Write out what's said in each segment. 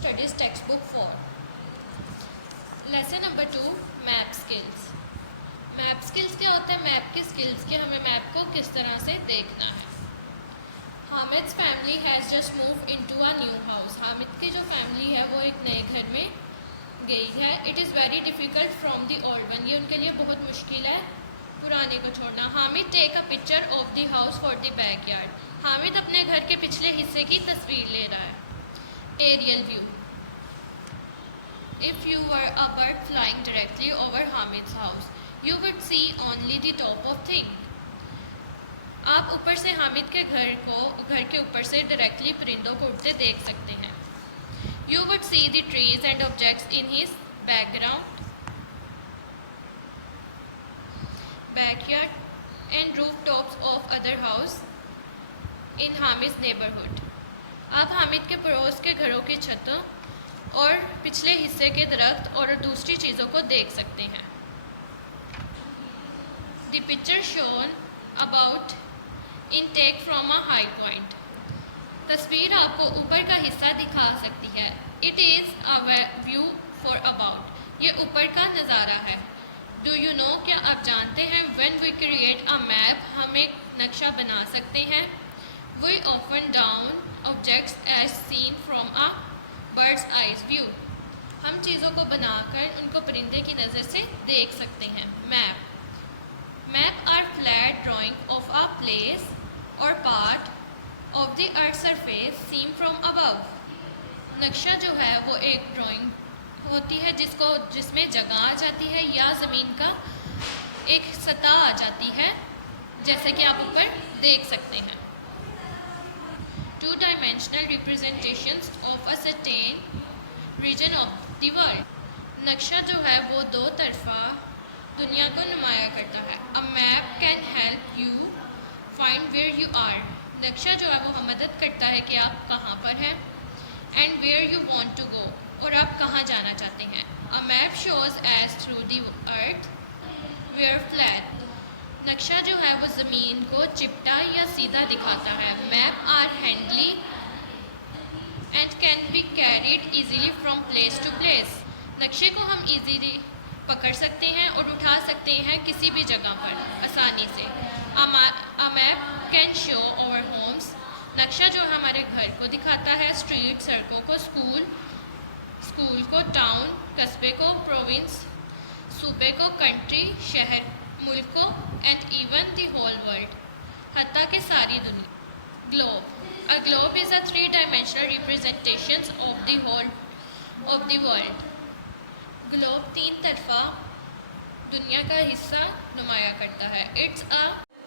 Studies textbook 4. Lesson number 2, map skills. Map skills क्या होता है? मैप की स्किल्स के हमें मैप को किस तरह से देखना है. Hamid's family has just move into a new house. Hamid की जो फैमिली है वो एक नए घर में गई है. It is very difficult from the old one. ये उनके लिए बहुत मुश्किल है पुराने को छोड़ना. Hamid take a picture of the house for the backyard. Hamid अपने घर के पिछले हिस्से की तस्वीर ले रहा है. Aerial view. If you were a bird flying directly over Hamid's house, you would see only the top of thing. आप ऊपर से हामिद के घर के ऊपर से डायरेक्टली परिंदों को उड़ते देख सकते हैं. You would see the trees and objects in his backyard and rooftops of other house in Hamid's neighborhood. आप हामिद के पड़ोस के घरों की छतों और पिछले हिस्से के दरख्त और दूसरी चीज़ों को देख सकते हैं. The picture shown about in take from a high point. तस्वीर आपको ऊपर का हिस्सा दिखा सकती है. It is a view for about. ये ऊपर का नज़ारा है. डू यू नो, क्या आप जानते हैं, when we create a map, हम एक नक्शा बना सकते हैं. We often down objects as seen from a bird's eyes view. हम चीज़ों को बनाकर उनको परिंदे की नज़र से देख सकते हैं. Map are flat drawing of a place or part of the earth surface seen from above. नक्शा जो है वो एक ड्राइंग होती है जिसमें जगह आ जाती है या ज़मीन का एक सतह आ जाती है, जैसे कि आप ऊपर देख सकते हैं. Two-dimensional representations of a certain region of the world. नक्शा जो है वो दो तरफा दुनिया को नुमाया करता है. A map can help you find where you are. नक्शा जो है वो मदद करता है कि आप कहाँ पर हैं. And where you want to go, और आप कहाँ जाना चाहते हैं. A map shows us through the earth where flat. नक्शा जो है वो ज़मीन को चिपटा या सीधा दिखाता है. Map are handy and can be carried easily from place to place. नक्शे को हम इजीली पकड़ सकते हैं और उठा सकते हैं किसी भी जगह पर आसानी से. A map can show our homes. नक्शा जो हमारे घर को दिखाता है, स्ट्रीट, सड़कों को, स्कूल को, टाउन, कस्बे को, प्रोविंस, सूबे को, कंट्री, शहर, मुल्क को, and even the whole world, हत्ता के सारी दुनिया. Globe. A globe is a 3-dimensional representation of the whole of the world. Globe तीन तरफा दुनिया का हिस्सा नुमाया करता है. It's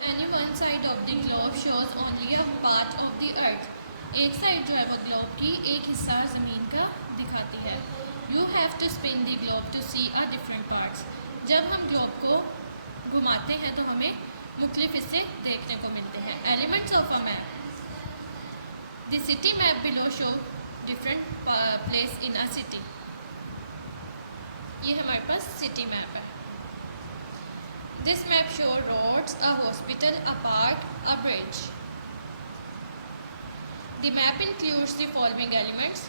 any one side of the globe shows only a part of the earth. एक साइड जो है वो ग्लोब की एक हिस्सा ज़मीन का दिखाती है. You have to spin the globe to see a different parts. जब हम ग्लोब को घुमाते हैं तो हमें मुख्तलिफ हिस्से देखने को मिलते हैं. Elements of a map. The city map below show different place in a city. ये हमारे पास सिटी मैप है. This map show roads, a hospital, a park, a bridge. The map includes the following elements: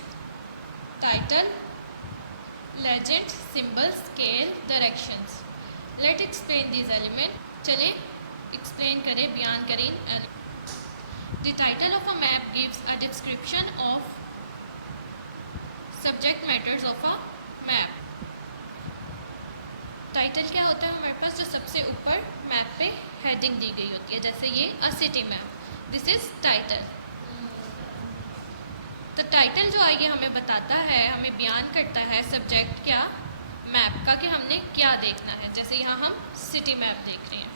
title, legend, symbol, scale, directions. Let explain this element. चलें explain करें, बयान करें. The title of a map gives a description of subject matters of a map. Title क्या होता है हमारे पास? जो सबसे ऊपर मैप पे हेडिंग दी गई होती है, जैसे ये अ city map. This is title. तो टाइटल जो है ये हमें बताता है, हमें बयान करता है सब्जेक्ट क्या मैप का, कि हमने क्या देखना है. जैसे यहाँ हम सिटी मैप देख रहे हैं.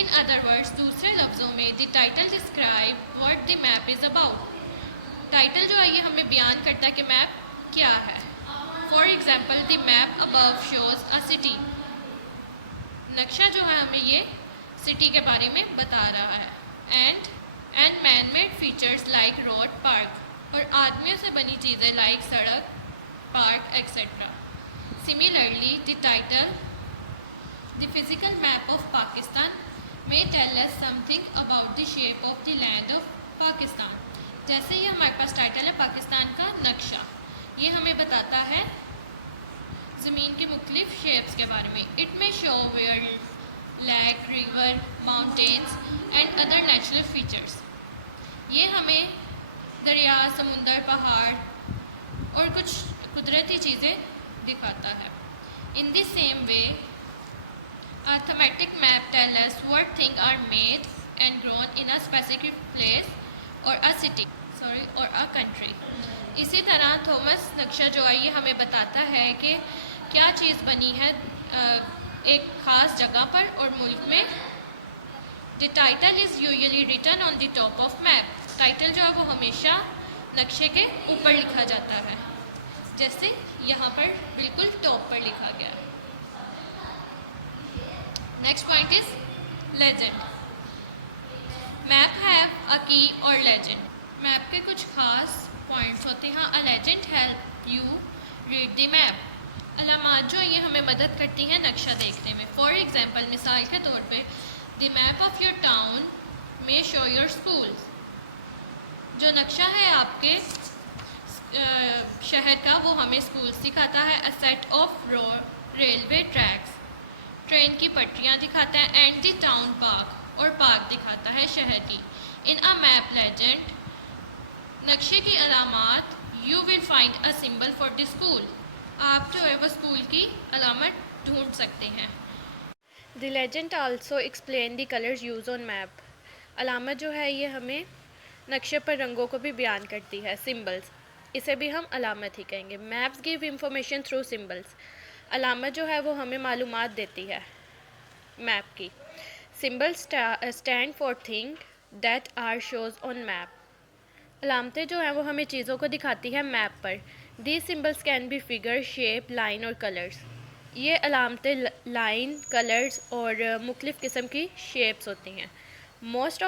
इन अदर वर्ड्स, दूसरे लफ्ज़ों में, the title describe what the map is about. Title जो है ये हमें बयान करता है कि मैप क्या है. For example, the map above shows a city. नक्शा जो है हमें ये सिटी के बारे में बता रहा है. And man made features like road, park, और आदमियों से बनी चीज़ें लाइक सड़क, park, etcetera. Similarly, the title, the physical map of Pakistan, may tell us something about the shape of the land of Pakistan. जैसे ही हमारे पास टाइटल है पाकिस्तान बताता है ज़मीन की मुख्तलिफ शेप्स के बारे में। It may show where lake, river, mountains and other natural features. ये हमें दरिया, समुंदर, पहाड़ और कुछ कुदरती चीज़ें दिखाता है। In the same way a thematic map tells us what things are made and grown in a specific place or a city or a country. इसी तरह थॉमस नक्शा जो है ये हमें बताता है कि क्या चीज़ बनी है एक ख़ास जगह पर और मुल्क में। The title is usually written on the top of map. Title जो है वो हमेशा नक्शे के ऊपर लिखा जाता है, जैसे यहाँ पर बिल्कुल टॉप पर लिखा गया है। Next point is legend. Map have a key or legend. Map के कुछ खास पॉइंट्स होते हैं। A legend help you read the map. अलामात जो ये हमें मदद करती हैं नक्शा देखने में। For example, मिसाल के तौर पे the map of your town may show your schools. जो नक्शा है आपके शहर का वो हमें स्कूल्स दिखाता है। A set of railway tracks. Train की पटरियाँ दिखाता है। एंड द टाउन पार्क, और पार्क दिखाता है शहर की। इन अ मैप लेजेंड, नक्शे की अलामात, you will find a symbol for the school. आप जो है वो स्कूल की अलामत ढूंढ सकते हैं। The legend also explain the colours use on map. अलामत जो है ये हमें नक्शे पर रंगों को भी बयान करती है, सिंबल्स। इसे भी हम अलामत ही कहेंगे। Maps give information through symbols. अलामत जो है वो हमें मालूमात देती है मैप की। Symbol stand for thing that are shows on map. अलामतें जो हैं वो हमें चीज़ों को दिखाती है मैप पर। These symbols can be figure, shape, line और कलर्स। ये अलामतें लाइन, कलर्स और मुख्तलिफ़ किस्म की शेप्स होती हैं। Most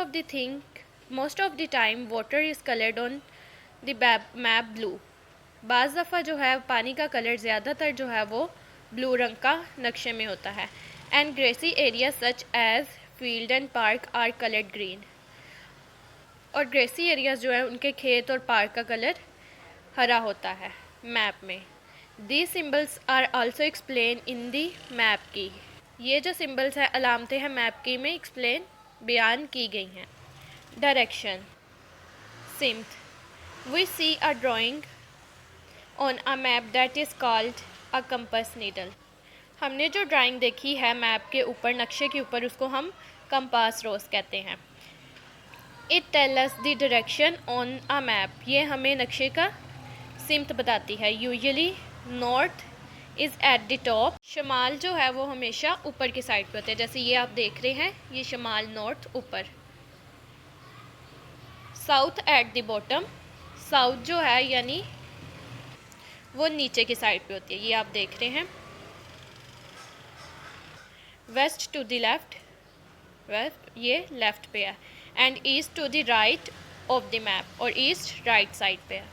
of the time water is coloured on the map blue. बाज़ दफ़ा जो है पानी का कलर ज़्यादातर जो है वो ब्लू रंग का नक्शे में होता है। And grassy area such as field and park are coloured green. और ग्रेसी एरियाज जो है उनके खेत और पार्क का कलर हरा होता है मैप में। These symbols are also explain in the map की। ये जो सिम्बल्स हैं अलामतें हैं मैप की में एक्सप्लेन बयान की गई हैं। डायरेक्शन सिम्त, we see a drawing on a map that is called a compass needle. हमने जो ड्राइंग देखी है मैप के ऊपर, नक्शे के ऊपर, उसको हम कंपास रोज कहते हैं। It tell us the direction on a map. ये हमें नक्शे का सिमत बताती है। Usually north is at the top. शमाल जो है वो हमेशा ऊपर की साइड पे होते हैं, जैसे ये आप देख रहे हैं, ये शमाल, नॉर्थ ऊपर। South at the bottom. South जो है यानी वो नीचे की साइड पे होती है, ये आप देख रहे हैं। West to the left, west ये लेफ़्ट पे है। And east to the right of the map, और ईस्ट राइट साइड पे है।